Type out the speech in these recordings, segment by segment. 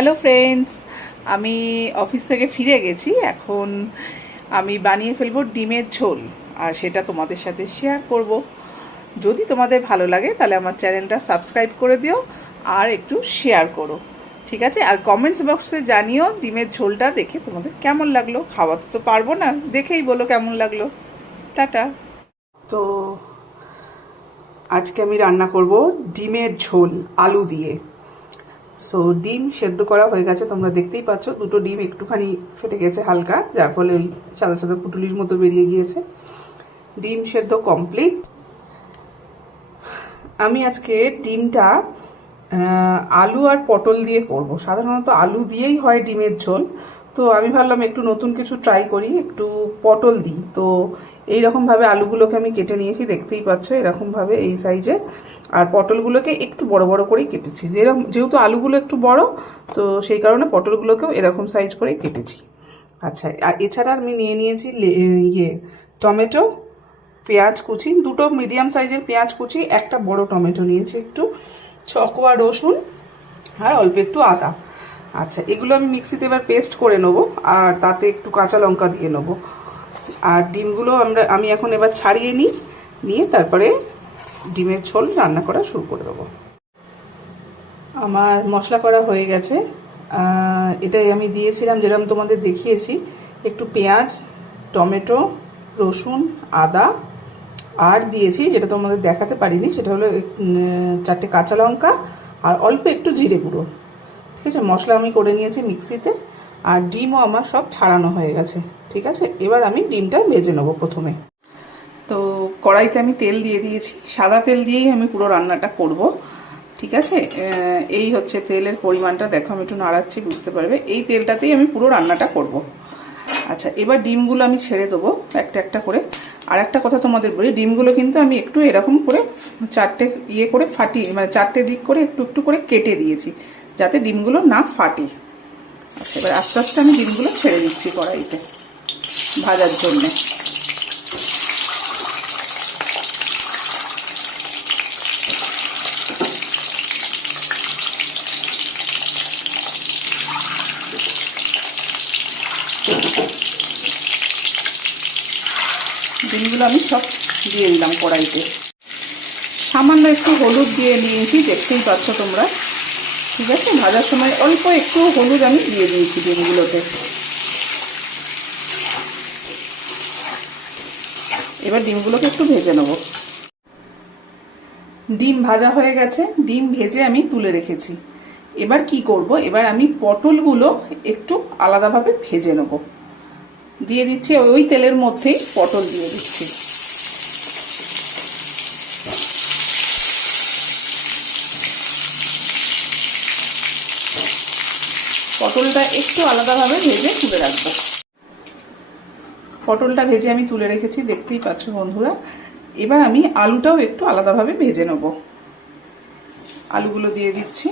Hello friends, আমি office থেকে ফিরে গেছি। এখন আমি বানিয়ে ফেলবো ডিমের ঝোল, আর সেটা তোমাদের সাথে শেয়ার করব। যদি তোমাদের ভালো লাগে তাহলে আমার চ্যানেলটা সাবস্ক্রাইব করে দিও আর একটু শেয়ার করো, ঠিক আছে? আর কমেন্টস বক্সে জানিও ডিমের ঝোলটা দেখে তোমাদের কেমন লাগলো। খাওয়াতে তো পারবো না, দেখেই বলো কেমন লাগলো। টাটা। তো আজকে আমি রান্না করব ডিমের ঝোল আলু দিয়ে। সো ডিম সেদ্ধ করা হয়ে গেছে, তোমরা দেখতেই পাচ্ছ দুটো ডিম একটুখানি ফেটে গেছে হালকা, যার ফলে ওই সাদা সাদা পুটুলির মতো বেরিয়ে গিয়েছে। ডিম সেদ্ধ কমপ্লিট। আমি আজকে ডিমটা আলু আর পটল দিয়ে করব। সাধারণত আলু দিয়েই হয় ডিমের ঝোল, তো আমি ভাবলাম একটু নতুন কিছু ট্রাই করি, একটু পটল দিই। তো এইরকমভাবে আলুগুলোকে আমি কেটে নিয়েছি, দেখতেই পাচ্ছ এরকমভাবে এই সাইজে। আর পটলগুলোকে একটু বড় বড় করেই কেটেছি, যেহেতু আলুগুলো একটু বড়, তো সেই কারণে পটলগুলোকেও এরকম সাইজ করে কেটেছি। আচ্ছা, আর এছাড়া আমি নিয়ে নিয়েছি টমেটো, পেঁয়াজ কুচি, দুটো মিডিয়াম সাইজের পেঁয়াজ কুচি, একটা বড় টমেটো নিয়েছি, একটু ছকোয়া রসুন, আর অল্প একটু আদা। আচ্ছা, এগুলো আমি মিক্সিতে এবার পেস্ট করে নেবো, আর তাতে একটু কাঁচা লঙ্কা দিয়ে নেবো। আর ডিমগুলো আমি এখন এবার ছাড়িয়ে নিয়ে তারপরে ডিমের ঝোল রান্না করা শুরু করে দেবো। আমার মশলা করা হয়ে গেছে। এটাই আমি দিয়েছিলাম যেরকম তোমাদের দেখিয়েছি, একটু পেঁয়াজ, টমেটো, রসুন, আদা, আর দিয়েছি যেটা তোমাদের দেখাতে পারিনি, সেটা হলো 4টে কাঁচা লঙ্কা আর অল্প একটু জিরে গুঁড়ো। ঠিক আছে, মশলা আমি করে নিয়েছি মিক্সিতে, আর ডিমও আমার সব ছাড়ানো হয়ে গেছে। ঠিক আছে, এবার আমি ডিমটা ভেজে নেবো প্রথমে। তো কড়াইতে আমি তেল দিয়ে দিয়েছি, সাদা তেল দিয়েই আমি পুরো রান্নাটা করব। ঠিক আছে, এই হচ্ছে তেলের পরিমাণটা, দেখো আমি একটু নাড়াচ্ছি, বুঝতে পারবে। এই তেলটাতেই আমি পুরো রান্নাটা করব। আচ্ছা, এবার ডিমগুলো আমি ছেড়ে দেবো একটা একটা করে। আর একটা কথা তোমাদের বলি, ডিমগুলো কিন্তু আমি একটু এরকম করে 4টে করে ফাটিয়ে, মানে 4টে দিক করে একটু একটু করে কেটে দিয়েছি, যাতে ডিমগুলো না ফাটে। আচ্ছা, এবার আস্তে আস্তে আমি ডিমগুলো ছেড়ে দিচ্ছি কড়াইতে ভাজার জন্যে। ডিমগুলো আমি সব দিয়ে দিলাম কড়াইতে। সামান্য একটু হলুদ দিয়ে নিয়েছি, দেখতেই পাচ্ছ তোমরা। ঠিক আছে, ভাজার সময় অল্প একটু হলুদ আমি দিয়ে দিয়েছি ডিমগুলোতে। এবার ডিমগুলোকে একটু ভেজে নেব। ডিম ভাজা হয়ে গেছে, ডিম ভেজে আমি তুলে রেখেছি। এবার কি করব, এবার আমি পটলগুলো একটু আলাদাভাবে ভেজে নেব। দিয়ে দিচ্ছি ওই তেলের মধ্যেই পটল দিয়ে দিচ্ছি। পটলটা একটু আলাদাভাবে ভেজে তুলে রাখবো। পটলটা ভেজে আমি তুলে রেখেছি, দেখতেই পাচ্ছ বন্ধুরা। এবার আমি আলুটাও একটু আলাদাভাবে ভেজে নেব। আলুগুলো দিয়ে দিচ্ছি।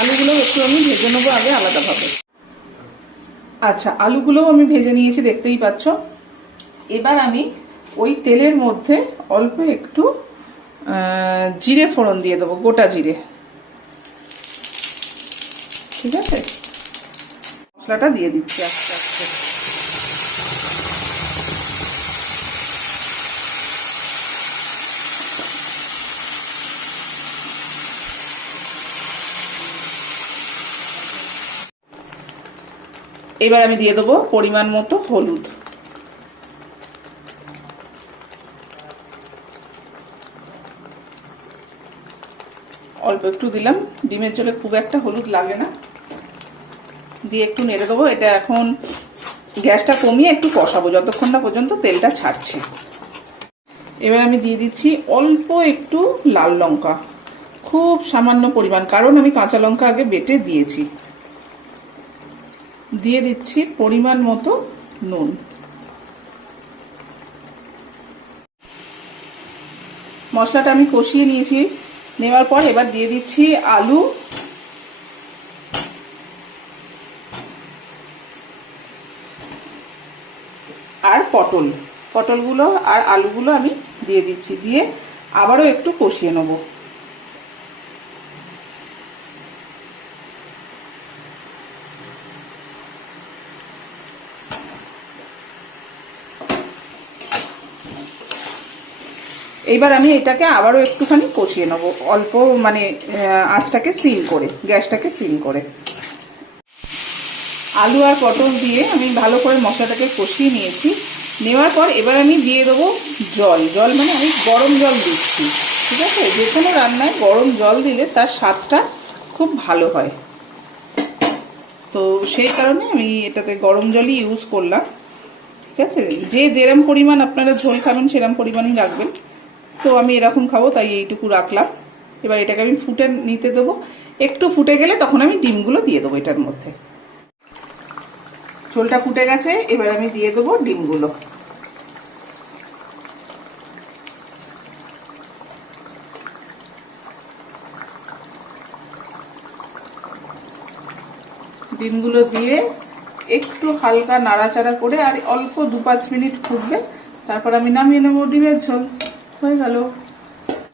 আলুগুলো একটু আমি ভেজে নেবো আগে আলাদাভাবে। আচ্ছা, আলুগুলোও আমি ভেজে নিয়েছি, দেখতেই পাচ্ছ। এবার আমি ওই তেলের মধ্যে অল্প একটু জিরে ফোড়ন দিয়ে দেবো, গোটা জিরে। ঠিক আছে, মশলাটা দিয়ে দিচ্ছি আস্তে আস্তে। এবার আমি দিয়ে দেবো পরিমাণ মতো হলুদ। অল্প একটু দিলাম, ডিমের ঝোলে খুব একটা হলুদ লাগে না। দিয়ে একটু নেড়ে দেবো। এটা এখন গ্যাসটা কমিয়ে একটু কষাবো যতক্ষণ না পর্যন্ত তেলটা ছাড়ছে। এবার আমি দিয়ে দিচ্ছি অল্প একটু লাল লঙ্কা, খুব সামান্য পরিমাণ, কারণ আমি কাঁচা লঙ্কা আগে বেটে দিয়েছি। দিয়ে দিচ্ছি পরিমাণ মতো নুন। মশলাটা আমি কষিয়ে নিয়েছি, নেওয়ার পর এবার দিয়ে দিচ্ছি আলু, আর পটলগুলো আর আলুগুলো আমি দিয়ে দিচ্ছি, দিয়ে আবারও একটু কষিয়ে নেব। এইবার আমি এটাকে আবারও একটুখানি কষিয়ে নেব, অল্প মানে আঁচটাকে সিম করে, গ্যাসটাকে সিম করে। আলু আর পটল দিয়ে আমি ভালো করে মশলাটাকে কষিয়ে নিয়েছি। নেওয়ার পর এবার আমি দিয়ে দেবো জল মানে আমি গরম জল দিচ্ছি। ঠিক আছে, যে কোনো রান্নায় গরম জল দিলে তার স্বাদটা খুব ভালো হয়। তো সেই কারণে আমি এটাতে গরম জলই ইউজ করলাম। ঠিক আছে, যে যেরম পরিমাণ আপনারা ঝোল খাবেন সেরম পরিমাণই রাখবেন। তো আমি এরকম খাবো তাই এইটুকু রাখলাম। এবার এটাকে আমি ফুটে নিতে দেবো, একটু ফুটে গেলে তখন আমি ডিমগুলো দিয়ে দেবো এটার মধ্যে। ঝোলটা ফুটে গেছে, এবার আমি দিয়ে দেবো ডিমগুলো। ডিমগুলো দিয়ে একটু হালকা নাড়াচাড়া করে আর অল্প 2-5 মিনিট ফুটবে, তারপর আমি নামিয়ে নেবো। ডিমের ঝোল হয়ে গেল।